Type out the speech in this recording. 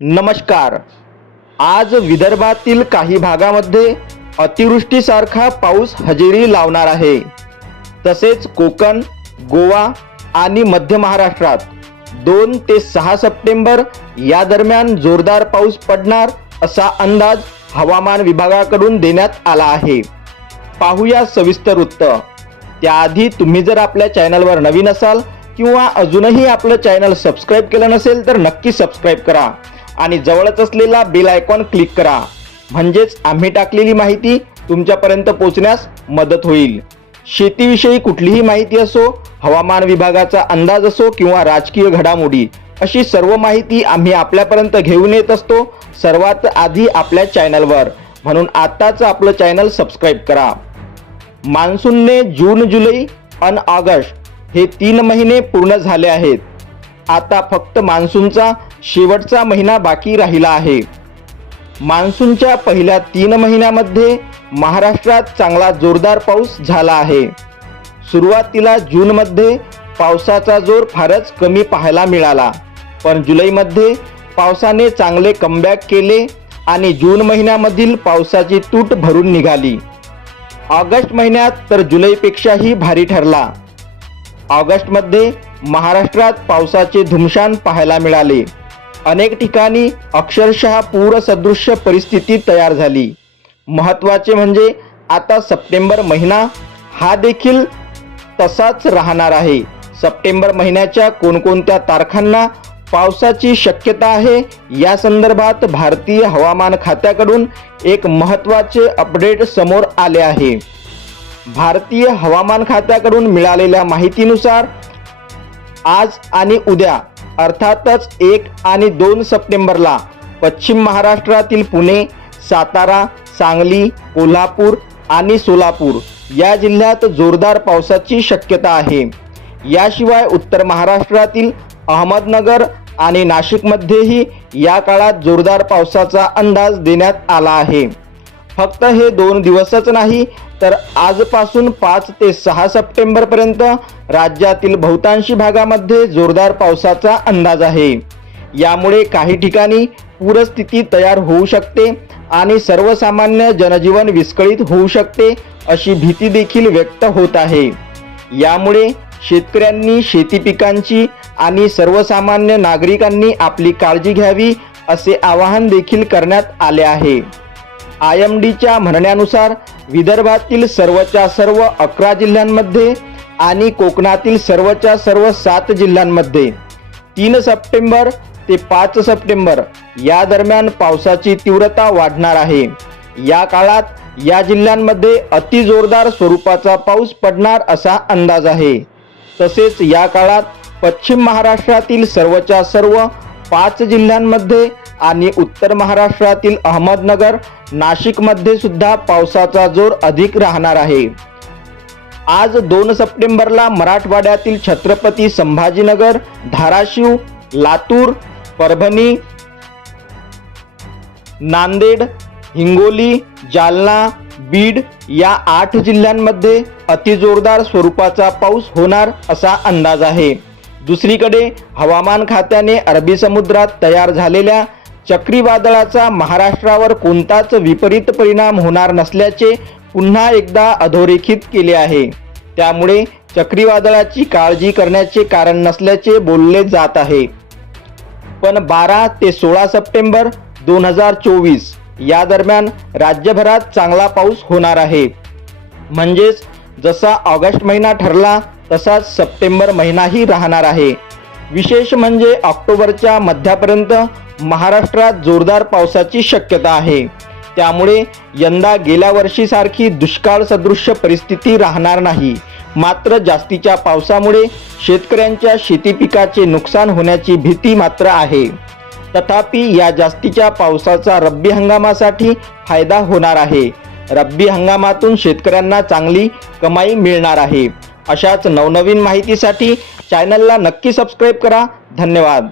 नमस्कार. आज विदर्भातील काही भागामध्ये अतिवृष्टीसारखा पाऊस हजेरी लावणार आहे. तसेच कोकण गोवा आणि मध्य महाराष्ट्रात दोन ते सहा सप्टेंबर या दरम्यान जोरदार पाऊस पडणार असा अंदाज हवामान विभागाकडून देण्यात आला आहे. पाहूया सविस्तर वृत्त. त्याआधी तुम्ही जर आपल्या चॅनलवर नवीन असाल किंवा अजूनही आपलं चॅनल सबस्क्राईब केलं नसेल तर नक्की सबस्क्राईब करा. आणि जवळच असलेला बेल आयकॉन क्लिक करा. म्हणजेच आम्ही टाकलेली माहिती तुमच्यापर्यंत पोहोचण्यास मदत होईल. शेतीविषयी कुठलीही माहिती असो हवामान विभागाचा अंदाज असो किंवा राजकीय घडामोडी अशी सर्व माहिती आम्ही आपल्यापर्यंत घेऊन येत असतो सर्वात आधी आपल्या चॅनलवर. म्हणून आत्ताच आपलं चॅनल सबस्क्राईब करा. मान्सूनने जून जुलै आणि ऑगस्ट हे तीन महिने पूर्ण झाले आहेत. आता फक्त मान्सूनचा शेवटचा महिना बाकी राहिला आहे. मान्सूनच्या पहिल्या तीन महिन्यामध्ये महाराष्ट्रात चांगला जोरदार पाऊस झाला आहे. सुरुवातीला जूनमध्ये पावसाचा जोर फारच कमी पाहायला मिळाला. पण जुलैमध्ये पावसाने चांगले कमबॅक केले आणि जून महिन्यामधील पावसाची तूट भरून निघाली. ऑगस्ट महिन्यात तर जुलैपेक्षाही भारी ठरला. ऑगस्टमध्ये महाराष्ट्रात पावसाचे धुमशान पाहायला मिळाले. अनेक ठिकाणी अक्षरशः पूरसदृश्य परिस्थिती तयार झाली. महत्त्वाचे म्हणजे आता सप्टेंबर महिना हा देखील तसाच राहणार आहे. सप्टेंबर महिन्याच्या कोणकोणत्या तारखांना पावसाची शक्यता आहे या संदर्भात भारतीय हवामान खात्याकडून एक महत्त्वाचे अपडेट समोर आले आहे. भारतीय हवामान खात्याकडून मिळालेल्या माहितीनुसार आज आणि उद्या अर्थातच एक आणि दोन सप्टेंबरला पश्चिम महाराष्ट्रातील पुणे सातारा सांगली कोल्हापूर आणि सोलापूर या जिल्ह्यात जोरदार पावसाची शक्यता आहे. याशिवाय उत्तर महाराष्ट्रातील अहमदनगर आणि नाशिकमध्येही या काळात जोरदार पावसाचा अंदाज देण्यात आला आहे. फक्त हे दोन दिवसच नाही तर आजपासून पाच ते सहा सप्टेंबरपर्यंत राज्यातील बहुतांशी भागामध्ये जोरदार पावसाचा अंदाज आहे. यामुळे काही ठिकाणी पूरस्थिती तयार होऊ शकते आणि सर्वसामान्य जनजीवन विस्कळीत होऊ शकते अशी भीती देखील व्यक्त होत आहे. यामुळे शेतकऱ्यांनी शेती पिकांची आणि सर्वसामान्य नागरिकांनी आपली काळजी घ्यावी असे आवाहन देखील करण्यात आले आहे. आय एम डीच्या म्हणण्यानुसार विदर्भातील सर्वच्या सर्व अकरा जिल्ह्यांमध्ये आणि कोकणातील सर्वच्या सर्व सात जिल्ह्यांमध्ये तीन सप्टेंबर ते पाच सप्टेंबर या दरम्यान पावसाची तीव्रता वाढणार आहे. या काळात या जिल्ह्यांमध्ये अतिजोरदार स्वरूपाचा पाऊस पडणार असा अंदाज आहे. तसेच या काळात पश्चिम महाराष्ट्रातील सर्वच्या सर्व पाच जिल्ह्यांमध्ये आणि उत्तर महाराष्ट्रातील अहमदनगर नाशिकमध्ये सुद्धा पावसाचा जोर अधिक राहणार आहे. आज दोन सप्टेंबरला मराठवाड्यातील छत्रपती संभाजीनगर धाराशिव लातूर परभणी नांदेड हिंगोली जालना बीड या आठ जिल्ह्यांमध्ये अतिजोरदार स्वरूपाचा पाऊस होणार असा अंदाज आहे. दुसरीकडे हवामान खात्याने अरबी समुद्रात तयार झालेल्या चक्रीवादळाचा महाराष्ट्रावर कोणताच विपरीत परिणाम होणार नसल्याचे पुन्हा एकदा अधोरेखित केले आहे. त्यामुळे चक्रीवादळाची काळजी करण्याचे कारण नसल्याचे बोलले जात आहे. पण बारा ते सोळा सप्टेंबर दोन हजार चोवीस या दरम्यान राज्यभरात चांगला पाऊस होणार आहे. म्हणजेच जसा ऑगस्ट महिना ठरला तसाच सप्टेंबर महिनाही राहणार आहे. विशेष म्हणजे ऑक्टोबरच्या मध्यापर्यंत महाराष्ट्रात जोरदार पावसाची शक्यता आहे. त्यामुळे यंदा गेल्या वर्षीसारखी दुष्काळ सदृश्य परिस्थिती राहणार नाही. मात्र जास्तीच्या पावसामुळे शेतकऱ्यांच्या शेती पिकाचे नुकसान होण्याची भीती मात्र आहे. तथापि या जास्तीच्या पावसाचा रब्बी हंगामासाठी फायदा होणार आहे. रब्बी हंगामातून शेतकऱ्यांना चांगली कमाई मिळणार आहे. अशाच नवनवीन माहितीसाठी चॅनलला नक्की सबस्क्राईब करा. धन्यवाद.